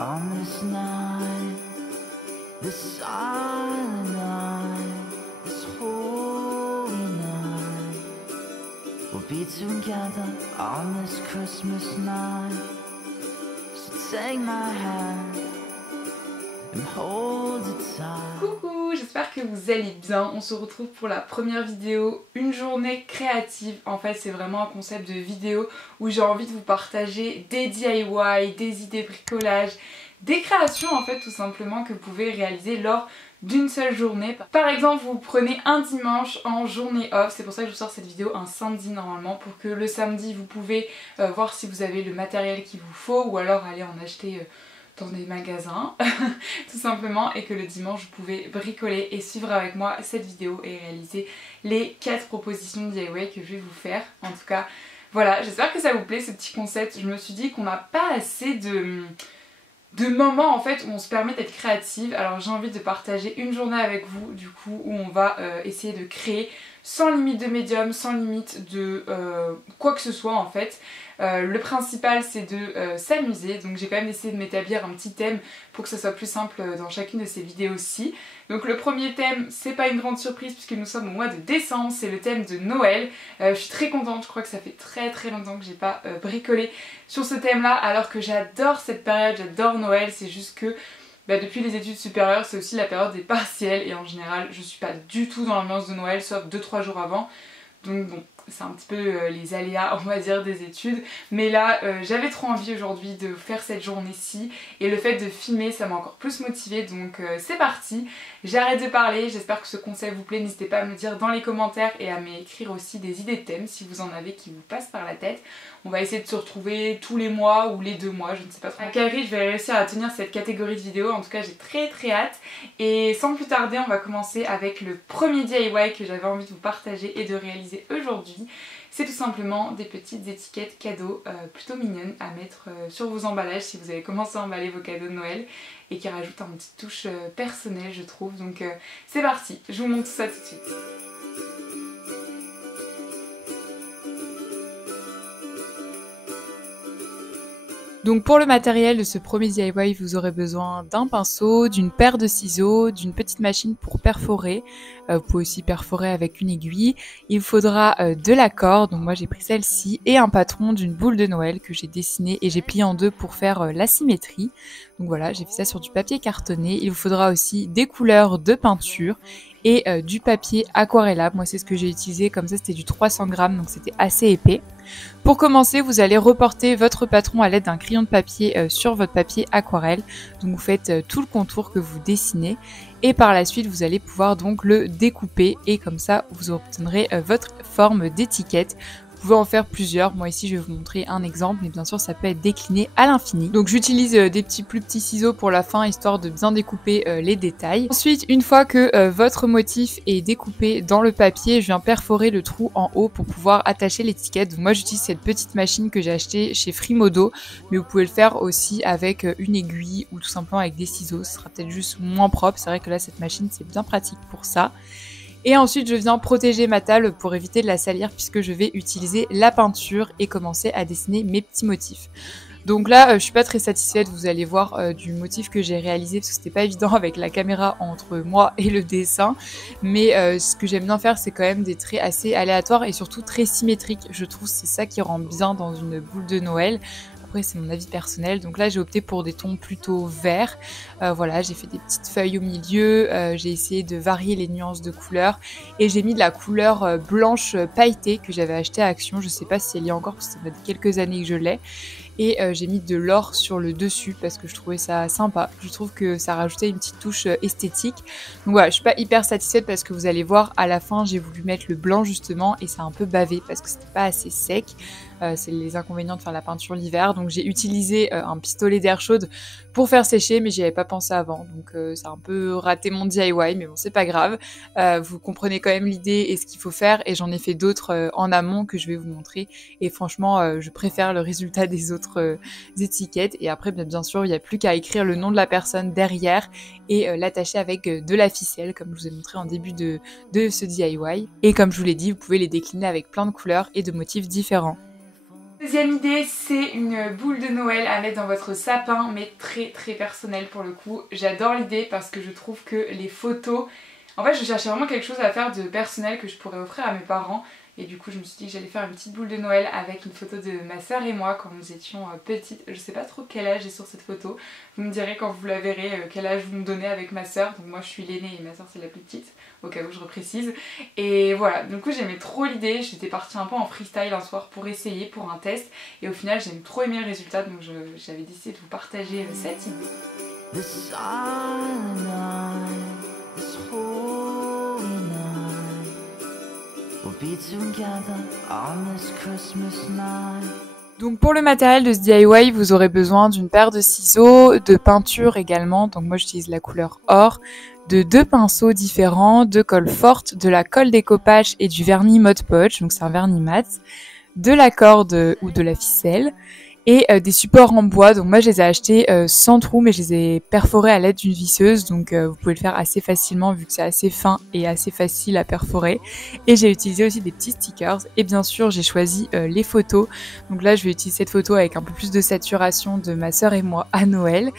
on this night, this silent night, this holy night. We'll be together on this Christmas night. So take my hand and hold it tight. Coucou, j'espère que vous allez bien. On se retrouve pour la première vidéo, une journée créative. En fait, c'est vraiment un concept de vidéo où j'ai envie de vous partager des DIY, des idées bricolage, des créations en fait tout simplement que vous pouvez réaliser lors d'une seule journée. Par exemple, vous prenez un dimanche en journée off, c'est pour ça que je vous sors cette vidéo un samedi normalement, pour que le samedi vous pouvez voir si vous avez le matériel qu'il vous faut ou alors aller en acheter dans des magasins tout simplement, et que le dimanche vous pouvez bricoler et suivre avec moi cette vidéo et réaliser les 4 propositions de DIY que je vais vous faire. En tout cas voilà, j'espère que ça vous plaît ce petit concept. Je me suis dit qu'on n'a pas assez de moments en fait où on se permet d'être créative, alors j'ai envie de partager une journée avec vous du coup où on va essayer de créer sans limite de médium, sans limite de quoi que ce soit en fait. Le principal c'est de s'amuser, donc j'ai quand même essayé de m'établir un petit thème pour que ça soit plus simple dans chacune de ces vidéos-ci. Donc le premier thème, c'est pas une grande surprise puisque nous sommes au mois de décembre, c'est le thème de Noël. Je suis très contente, je crois que ça fait très longtemps que j'ai pas bricolé sur ce thème-là, alors que j'adore cette période, j'adore Noël, c'est juste que depuis les études supérieures, c'est aussi la période des partiels et en général, je suis pas du tout dans l'ambiance de Noël, sauf 2-3 jours avant. Donc bon, c'est un petit peu les aléas, on va dire, des études. Mais là, j'avais trop envie aujourd'hui de faire cette journée-ci. Et le fait de filmer, ça m'a encore plus motivée. Donc c'est parti. J'arrête de parler. J'espère que ce conseil vous plaît. N'hésitez pas à me dire dans les commentaires et à m'écrire aussi des idées de thèmes si vous en avez qui vous passent par la tête. On va essayer de se retrouver tous les mois ou les 2 mois, je ne sais pas trop. À quel rythme je vais réussir à tenir cette catégorie de vidéos. En tout cas, j'ai très hâte. Et sans plus tarder, on va commencer avec le premier DIY que j'avais envie de vous partager et de réaliser aujourd'hui. C'est tout simplement des petites étiquettes cadeaux plutôt mignonnes à mettre sur vos emballages si vous avez commencé à emballer vos cadeaux de Noël et qui rajoutent une petite touche personnelle, je trouve. Donc c'est parti, je vous montre tout ça tout de suite. Donc pour le matériel de ce premier DIY, vous aurez besoin d'un pinceau, d'une paire de ciseaux, d'une petite machine pour perforer. Vous pouvez aussi perforer avec une aiguille. Il vous faudra de la corde, donc moi j'ai pris celle-ci, et un patron d'une boule de Noël que j'ai dessiné et j'ai plié en 2 pour faire la symétrie. Donc voilà, j'ai fait ça sur du papier cartonné. Il vous faudra aussi des couleurs de peinture et du papier aquarellable. Moi c'est ce que j'ai utilisé, comme ça c'était du 300 grammes, donc c'était assez épais. Pour commencer, vous allez reporter votre patron à l'aide d'un crayon de papier sur votre papier aquarelle. Donc vous faites tout le contour que vous dessinez et par la suite vous allez pouvoir donc le découper et comme ça vous obtiendrez votre forme d'étiquette. Vous pouvez en faire plusieurs, moi ici je vais vous montrer un exemple, mais bien sûr ça peut être décliné à l'infini. Donc j'utilise des plus petits ciseaux pour la fin, histoire de bien découper les détails. Ensuite, une fois que votre motif est découpé dans le papier, je viens perforer le trou en haut pour pouvoir attacher l'étiquette. Donc moi j'utilise cette petite machine que j'ai achetée chez Frimodo, mais vous pouvez le faire aussi avec une aiguille ou tout simplement avec des ciseaux, ce sera peut-être juste moins propre. C'est vrai que là cette machine c'est bien pratique pour ça. Et ensuite je viens protéger ma table pour éviter de la salir puisque je vais utiliser la peinture et commencer à dessiner mes petits motifs. Donc là je suis pas très satisfaite, vous allez voir du motif que j'ai réalisé parce que c'était pas évident avec la caméra entre moi et le dessin. Mais ce que j'aime bien faire c'est quand même des traits assez aléatoires et surtout très symétriques. Je trouve que c'est ça qui rend bien dans une boule de Noël. Après c'est mon avis personnel, donc là j'ai opté pour des tons plutôt verts. Voilà, j'ai fait des petites feuilles au milieu, j'ai essayé de varier les nuances de couleurs et j'ai mis de la couleur blanche pailletée que j'avais achetée à Action. Je sais pas si elle y est encore parce que ça fait quelques années que je l'ai. Et j'ai mis de l'or sur le dessus parce que je trouvais ça sympa. Je trouve que ça rajoutait une petite touche esthétique. Donc voilà, je suis pas hyper satisfaite parce que vous allez voir à la fin j'ai voulu mettre le blanc justement et ça a un peu bavé parce que c'était pas assez sec. C'est les inconvénients de faire la peinture l'hiver. Donc j'ai utilisé un pistolet d'air chaude pour faire sécher, mais j'y avais pas pensé avant. Donc ça a un peu raté mon DIY, mais bon c'est pas grave. Vous comprenez quand même l'idée et ce qu'il faut faire, et j'en ai fait d'autres en amont que je vais vous montrer. Et franchement je préfère le résultat des autres étiquettes. Et après bien sûr il n'y a plus qu'à écrire le nom de la personne derrière et l'attacher avec de la ficelle comme je vous ai montré en début de ce DIY. Et comme je vous l'ai dit, vous pouvez les décliner avec plein de couleurs et de motifs différents. Deuxième idée, c'est une boule de Noël à mettre dans votre sapin, mais très personnelle pour le coup. J'adore l'idée parce que je trouve que les photos... En fait, je cherchais vraiment quelque chose à faire de personnel que je pourrais offrir à mes parents. Et du coup, je me suis dit que j'allais faire une petite boule de Noël avec une photo de ma soeur et moi quand nous étions petites. Je sais pas trop quel âge j'ai sur cette photo. Vous me direz quand vous la verrez quel âge vous me donnez avec ma soeur. Donc moi, je suis l'aînée et ma soeur c'est la plus petite, au cas où je reprécise. Et voilà, du coup j'aimais trop l'idée. J'étais partie un peu en freestyle un soir pour essayer, pour un test. Et au final, j'ai trop aimé le résultat. Donc j'avais décidé de vous partager cette idée. The silent night, this holy night, we'll be together on this Christmas night. Donc pour le matériel de ce DIY, vous aurez besoin d'une paire de ciseaux, de peinture également, donc moi j'utilise la couleur or, de 2 pinceaux différents, de colle forte, de la colle découpage et du vernis Mod Podge, donc c'est un vernis mat, de la corde ou de la ficelle, et des supports en bois. Donc moi je les ai achetés sans trou, mais je les ai perforés à l'aide d'une visseuse, donc vous pouvez le faire assez facilement vu que c'est assez fin et assez facile à perforer. Et j'ai utilisé aussi des petits stickers, et bien sûr j'ai choisi les photos. Donc là je vais utiliser cette photo avec un peu plus de saturation de ma sœur et moi à Noël.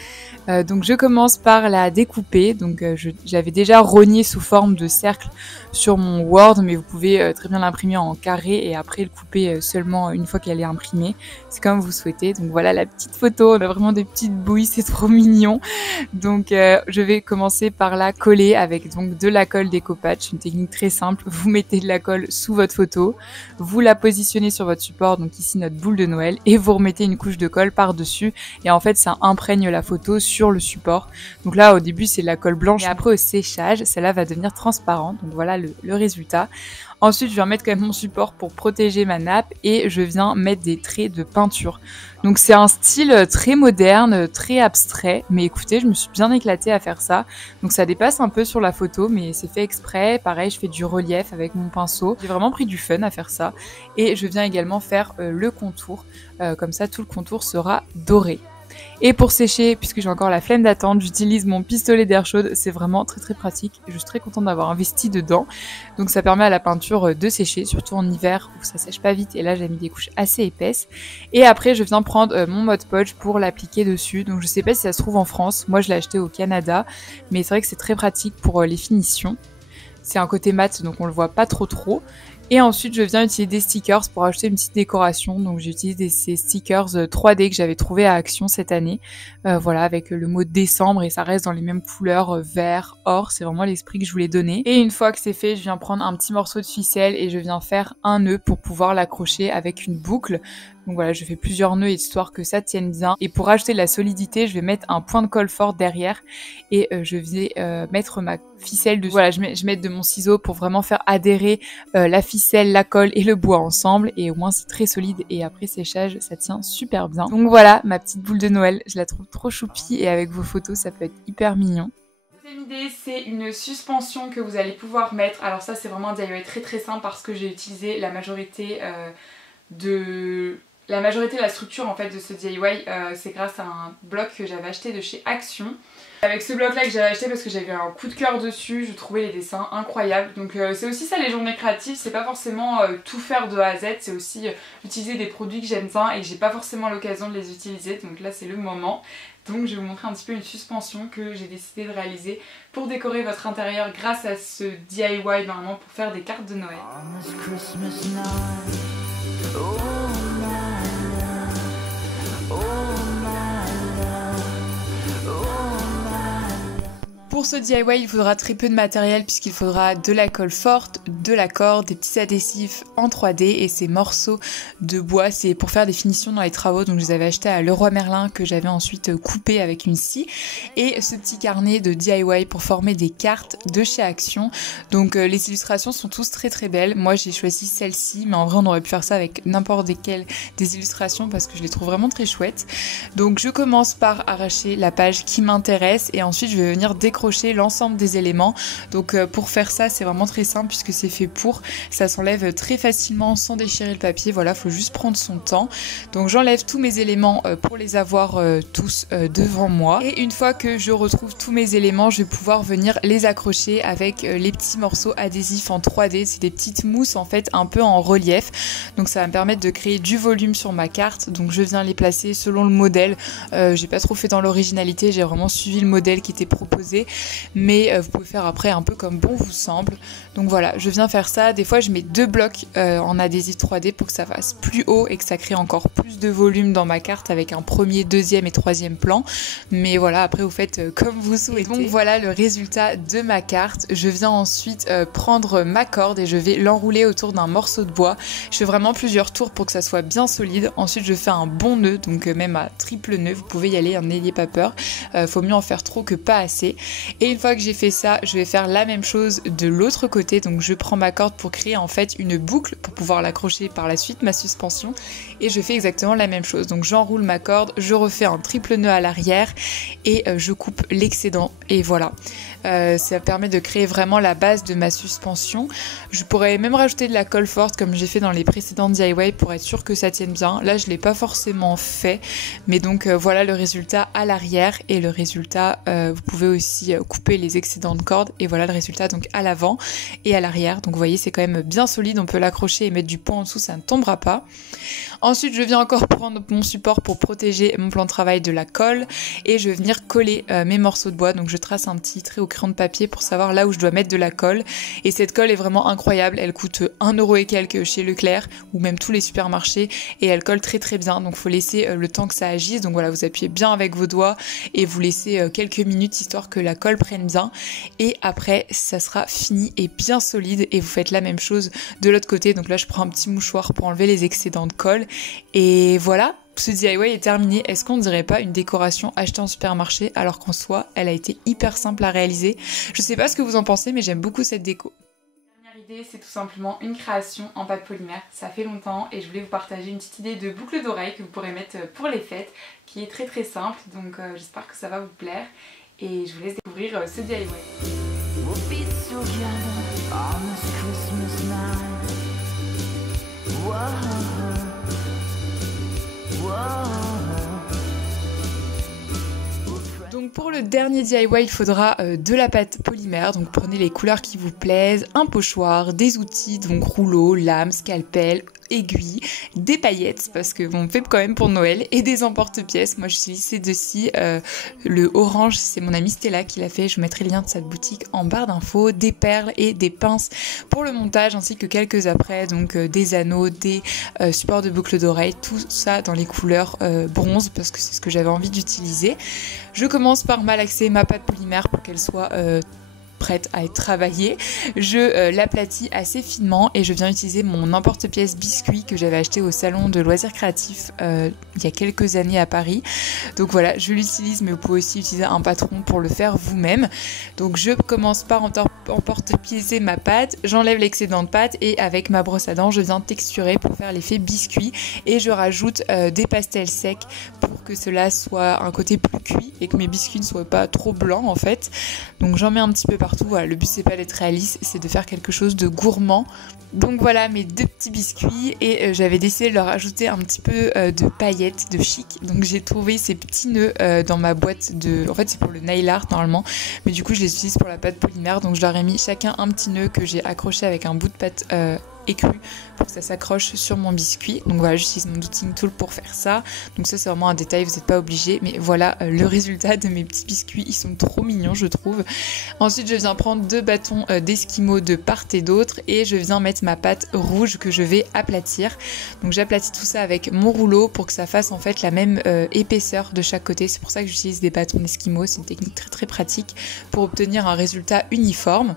Donc je commence par la découper. Donc j'avais déjà rogné sous forme de cercle sur mon Word, mais vous pouvez très bien l'imprimer en carré et après le couper seulement une fois qu'elle est imprimée. C'est comme vous souhaitez. Donc voilà la petite photo, on a vraiment des petites bouilles, c'est trop mignon. Donc je vais commencer par la coller avec donc de la colle découpage, une technique très simple. Vous mettez de la colle sous votre photo, vous la positionnez sur votre support, donc ici notre boule de Noël, et vous remettez une couche de colle par-dessus. Et en fait ça imprègne la photo sur le support. Donc là au début c'est de la colle blanche, et après au séchage, celle-là va devenir transparente. Donc voilà le résultat. Ensuite, je viens mettre quand même mon support pour protéger ma nappe et je viens mettre des traits de peinture. Donc c'est un style très moderne, très abstrait, mais écoutez, je me suis bien éclatée à faire ça. Donc ça dépasse un peu sur la photo, mais c'est fait exprès. Pareil, je fais du relief avec mon pinceau. J'ai vraiment pris du fun à faire ça. Et je viens également faire le contour. Comme ça, tout le contour sera doré. Et pour sécher, puisque j'ai encore la flemme d'attendre, j'utilise mon pistolet d'air chaude. C'est vraiment très pratique. Je suis très contente d'avoir investi dedans. Donc ça permet à la peinture de sécher, surtout en hiver où ça sèche pas vite. Et là j'ai mis des couches assez épaisses. Et après je viens prendre mon Mod Podge pour l'appliquer dessus. Donc je sais pas si ça se trouve en France. Moi je l'ai acheté au Canada. Mais c'est vrai que c'est très pratique pour les finitions. C'est un côté mat donc on le voit pas trop. Et ensuite, je viens utiliser des stickers pour ajouter une petite décoration. Donc, j'utilise ces stickers 3D que j'avais trouvé à Action cette année. Voilà, avec le mot décembre et ça reste dans les mêmes couleurs, vert, or. C'est vraiment l'esprit que je voulais donner. Et une fois que c'est fait, je viens prendre un petit morceau de ficelle et je viens faire un nœud pour pouvoir l'accrocher avec une boucle. Donc voilà, je fais plusieurs nœuds histoire que ça tienne bien. Et pour ajouter de la solidité, je vais mettre un point de colle fort derrière et je vais mettre ma ficelle dessus. Voilà, je mets de mon ciseau pour vraiment faire adhérer la ficelle, la colle et le bois ensemble. Et au moins c'est très solide et après séchage, ça tient super bien. Donc voilà, ma petite boule de Noël, je la trouve trop choupie et avec vos photos, ça peut être hyper mignon. Deuxième idée, c'est une suspension que vous allez pouvoir mettre. Alors ça, c'est vraiment un DIY très simple parce que j'ai utilisé la majorité de la structure en fait de ce DIY, c'est grâce à un bloc que j'avais acheté de chez Action. Avec ce bloc là que j'avais acheté parce que j'avais un coup de cœur dessus, je trouvais les dessins incroyables. Donc c'est aussi ça les journées créatives, c'est pas forcément tout faire de A à Z, c'est aussi utiliser des produits que j'aime bien et que j'ai pas forcément l'occasion de les utiliser. Donc là c'est le moment. Donc je vais vous montrer un petit peu une suspension que j'ai décidé de réaliser pour décorer votre intérieur grâce à ce DIY normalement pour faire des cartes de Noël. Pour ce DIY, il faudra très peu de matériel puisqu'il faudra de la colle forte, de la corde, des petits adhésifs en 3D et ces morceaux de bois, c'est pour faire des finitions dans les travaux. Donc je les avais achetés à Leroy Merlin que j'avais ensuite coupé avec une scie et ce petit carnet de DIY pour former des cartes de chez Action. Donc les illustrations sont tous très belles. Moi j'ai choisi celle-ci, mais en vrai on aurait pu faire ça avec n'importe lesquelles des illustrations parce que je les trouve vraiment très chouettes. Donc je commence par arracher la page qui m'intéresse et ensuite je vais venir décrocher accrocher l'ensemble des éléments. Donc pour faire ça, c'est vraiment très simple puisque c'est fait pour. Ça s'enlève très facilement sans déchirer le papier. Voilà, faut juste prendre son temps. Donc j'enlève tous mes éléments pour les avoir tous devant moi. Et une fois que je retrouve tous mes éléments, je vais pouvoir venir les accrocher avec les petits morceaux adhésifs en 3D. C'est des petites mousses en fait un peu en relief. Donc ça va me permettre de créer du volume sur ma carte. Donc je viens les placer selon le modèle. J'ai pas trop fait dans l'originalité, j'ai vraiment suivi le modèle qui était proposé. Mais vous pouvez faire après un peu comme bon vous semble. Donc voilà, je viens faire ça. Des fois je mets 2 blocs en adhésif 3D pour que ça fasse plus haut et que ça crée encore plus de volume dans ma carte avec un premier, deuxième et troisième plan. Mais voilà, après vous faites comme vous souhaitez. Donc voilà le résultat de ma carte. Je viens ensuite prendre ma corde et je vais l'enrouler autour d'un morceau de bois. Je fais vraiment plusieurs tours pour que ça soit bien solide. Ensuite je fais un bon nœud, donc même à triple nœud, vous pouvez y aller, n'ayez pas peur. Faut mieux en faire trop que pas assez. Et une fois que j'ai fait ça, je vais faire la même chose de l'autre côté. Donc je prends ma corde pour créer en fait une boucle pour pouvoir l'accrocher par la suite, ma suspension. Et je fais exactement la même chose. Donc j'enroule ma corde, je refais un triple nœud à l'arrière et je coupe l'excédent. Et voilà. Ça permet de créer vraiment la base de ma suspension. Je pourrais même rajouter de la colle forte comme j'ai fait dans les précédentes DIY pour être sûr que ça tienne bien. Là je l'ai pas forcément fait, mais donc voilà le résultat à l'arrière et le résultat vous pouvez aussi couper les excédents de corde et voilà le résultat donc à l'avant et à l'arrière. Donc vous voyez c'est quand même bien solide, on peut l'accrocher et mettre du pot en dessous, ça ne tombera pas. Ensuite je viens encore prendre mon support pour protéger mon plan de travail de la colle et je vais venir coller mes morceaux de bois. Donc je trace un petit trait au crayon de papier pour savoir là où je dois mettre de la colle et cette colle est vraiment incroyable, elle coûte 1€ et quelques chez Leclerc ou même tous les supermarchés et elle colle très très bien, donc faut laisser le temps que ça agisse. Donc voilà, vous appuyez bien avec vos doigts et vous laissez quelques minutes histoire que la colle prenne bien et après ça sera fini et bien solide et vous faites la même chose de l'autre côté. Donc là je prends un petit mouchoir pour enlever les excédents de colle et voilà. Ce DIY est terminé. Est-ce qu'on ne dirait pas une décoration achetée en supermarché alors qu'en soi, elle a été hyper simple à réaliser. Je sais pas ce que vous en pensez, mais j'aime beaucoup cette déco. La dernière idée, c'est tout simplement une création en pâte polymère. Ça fait longtemps et je voulais vous partager une petite idée de boucle d'oreille que vous pourrez mettre pour les fêtes, qui est très très simple. Donc j'espère que ça va vous plaire et je vous laisse découvrir ce DIY. Donc pour le dernier DIY, il faudra de la pâte polymère, donc prenez les couleurs qui vous plaisent, un pochoir, des outils, donc rouleau, lame, scalpel, aiguilles, des paillettes parce que bon, on fait quand même pour Noël et des emporte-pièces. Moi j'utilise ces deux-ci, le orange c'est mon amie Stella qui l'a fait, je vous mettrai le lien de cette boutique en barre d'infos, des perles et des pinces pour le montage ainsi que quelques apprêts, donc des anneaux, des supports de boucles d'oreilles, tout ça dans les couleurs bronze parce que c'est ce que j'avais envie d'utiliser. Je commence par malaxer ma pâte polymère pour qu'elle soit prête à être travaillée. Je l'aplatis assez finement et je viens utiliser mon emporte-pièce biscuit que j'avais acheté au salon de loisirs créatifs il y a quelques années à Paris. Donc voilà, je l'utilise mais vous pouvez aussi utiliser un patron pour le faire vous-même. Donc je commence par emporte-piécer ma pâte, j'enlève l'excédent de pâte et avec ma brosse à dents je viens texturer pour faire l'effet biscuit et je rajoute des pastels secs pour que cela soit un côté plus cuit et que mes biscuits ne soient pas trop blancs en fait. Donc j'en mets un petit peu partout. Voilà, le but c'est pas d'être réaliste, c'est de faire quelque chose de gourmand. Donc voilà mes 2 petits biscuits et j'avais décidé de leur ajouter un petit peu de paillettes, de chic. Donc j'ai trouvé ces petits nœuds dans ma boîte de... En fait c'est pour le nail art normalement, mais du coup je les utilise pour la pâte polymère. Donc je leur ai mis chacun un petit nœud que j'ai accroché avec un bout de pâte écru pour que ça s'accroche sur mon biscuit. Donc voilà, j'utilise mon doodling tool pour faire ça. Donc ça c'est vraiment un détail, vous n'êtes pas obligé, mais voilà le résultat de mes petits biscuits, ils sont trop mignons je trouve. Ensuite je viens prendre 2 bâtons d'esquimaux de part et d'autre et je viens mettre ma pâte rouge que je vais aplatir. Donc j'aplatis tout ça avec mon rouleau pour que ça fasse en fait la même épaisseur de chaque côté. C'est pour ça que j'utilise des bâtons d'esquimaux, c'est une technique très très pratique pour obtenir un résultat uniforme.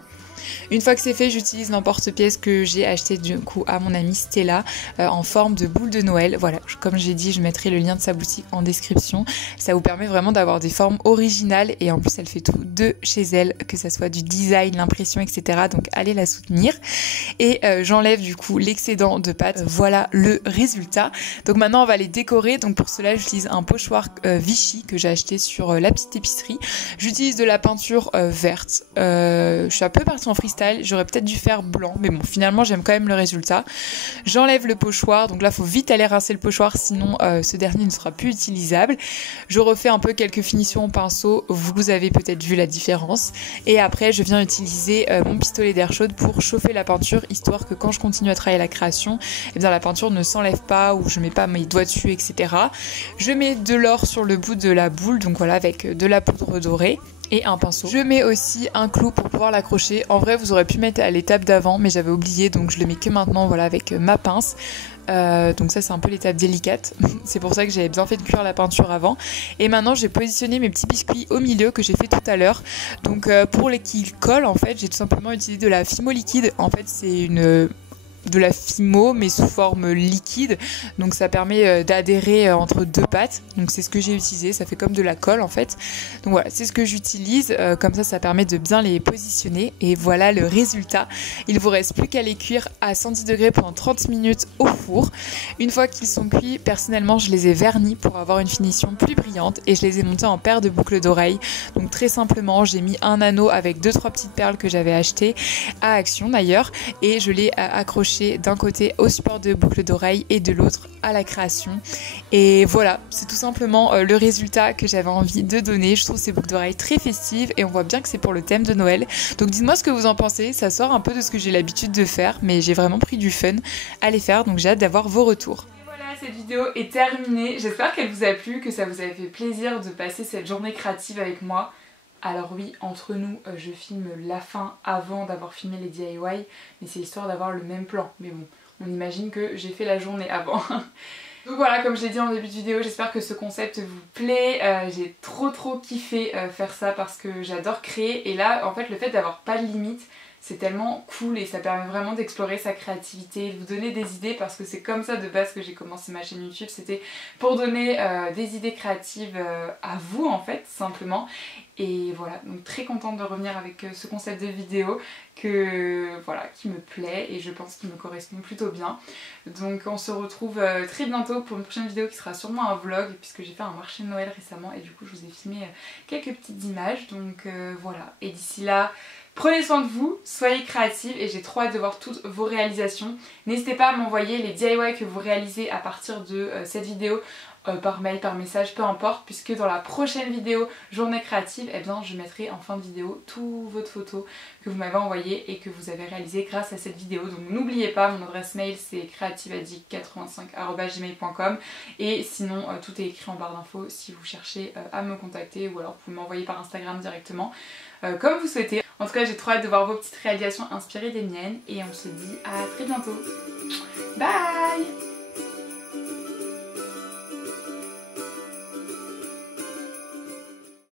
Une fois que c'est fait, j'utilise l'emporte-pièce que j'ai acheté du coup à mon amie Stella en forme de boule de Noël. Voilà, comme j'ai dit, je mettrai le lien de sa boutique en description. Ça vous permet vraiment d'avoir des formes originales et en plus elle fait tout de chez elle, que ça soit du design, l'impression, etc. Donc allez la soutenir. Et j'enlève du coup l'excédent de pâte. Voilà le résultat. Donc maintenant on va les décorer. Donc pour cela j'utilise un pochoir Vichy que j'ai acheté sur la petite épicerie. J'utilise de la peinture verte. Je suis un peu partie en freestyle, j'aurais peut-être dû faire blanc, mais bon, finalement j'aime quand même le résultat. J'enlève le pochoir, donc là faut vite aller rincer le pochoir, sinon ce dernier ne sera plus utilisable. Je refais un peu quelques finitions au pinceau, vous avez peut-être vu la différence. Et après je viens utiliser mon pistolet d'air chaude pour chauffer la peinture, histoire que quand je continue à travailler la création, eh bien la peinture ne s'enlève pas ou je mets pas mes doigts dessus, etc. Je mets de l'or sur le bout de la boule, donc voilà, avec de la poudre dorée. Et un pinceau. Je mets aussi un clou pour pouvoir l'accrocher. En vrai, vous aurez pu mettre à l'étape d'avant, mais j'avais oublié, donc je le mets que maintenant, voilà, avec ma pince. Donc ça, c'est un peu l'étape délicate. C'est pour ça que j'avais bien fait de cuire la peinture avant. Et maintenant, j'ai positionné mes petits biscuits au milieu que j'ai fait tout à l'heure. Donc pour les qu'ils collent, en fait, j'ai tout simplement utilisé de la Fimo liquide. En fait, c'est de la Fimo mais sous forme liquide, donc ça permet d'adhérer entre deux pâtes, donc c'est ce que j'ai utilisé, ça fait comme de la colle en fait, donc voilà, c'est ce que j'utilise, comme ça permet de bien les positionner, et voilà le résultat. Il vous reste plus qu'à les cuire à 110 degrés pendant 30 minutes au four. Une fois qu'ils sont cuits, personnellement je les ai vernis pour avoir une finition plus brillante, et je les ai montés en paire de boucles d'oreilles. Donc très simplement, j'ai mis un anneau avec 2-3 petites perles que j'avais achetées à Action d'ailleurs, et je l'ai accroché d'un côté au support de boucle d'oreille et de l'autre à la création. Et voilà, c'est tout simplement le résultat que j'avais envie de donner. Je trouve ces boucles d'oreilles très festives et on voit bien que c'est pour le thème de Noël. Donc dites-moi ce que vous en pensez, ça sort un peu de ce que j'ai l'habitude de faire, mais j'ai vraiment pris du fun à les faire, donc j'ai hâte d'avoir vos retours. Cette vidéo est terminée, j'espère qu'elle vous a plu, que ça vous a fait plaisir de passer cette journée créative avec moi. Alors oui, entre nous, je filme la fin avant d'avoir filmé les DIY, mais c'est histoire d'avoir le même plan. Mais bon, on imagine que j'ai fait la journée avant. Donc voilà, comme je l'ai dit en début de vidéo, j'espère que ce concept vous plaît. J'ai trop kiffé faire ça parce que j'adore créer. Et là, en fait, le fait d'avoir pas de limite, c'est tellement cool et ça permet vraiment d'explorer sa créativité, de vous donner des idées, parce que c'est comme ça de base que j'ai commencé ma chaîne YouTube. C'était pour donner des idées créatives à vous en fait, simplement. Et voilà, donc très contente de revenir avec ce concept de vidéo voilà, qui me plaît et je pense qu'il me correspond plutôt bien. Donc on se retrouve très bientôt pour une prochaine vidéo qui sera sûrement un vlog, puisque j'ai fait un marché de Noël récemment et du coup je vous ai filmé quelques petites images. Donc voilà, et d'ici là, prenez soin de vous, soyez créatifs et j'ai trop hâte de voir toutes vos réalisations. N'hésitez pas à m'envoyer les DIY que vous réalisez à partir de cette vidéo par mail, par message, peu importe, puisque dans la prochaine vidéo journée créative, eh bien, je mettrai en fin de vidéo toutes vos photos que vous m'avez envoyées et que vous avez réalisées grâce à cette vidéo. Donc n'oubliez pas, mon adresse mail c'est creativeaddict85@gmail.com et sinon tout est écrit en barre d'infos si vous cherchez à me contacter, ou alors vous pouvez m'envoyer par Instagram directement, comme vous souhaitez. En tout cas, j'ai trop hâte de voir vos petites réalisations inspirées des miennes et on se dit à très bientôt. Bye!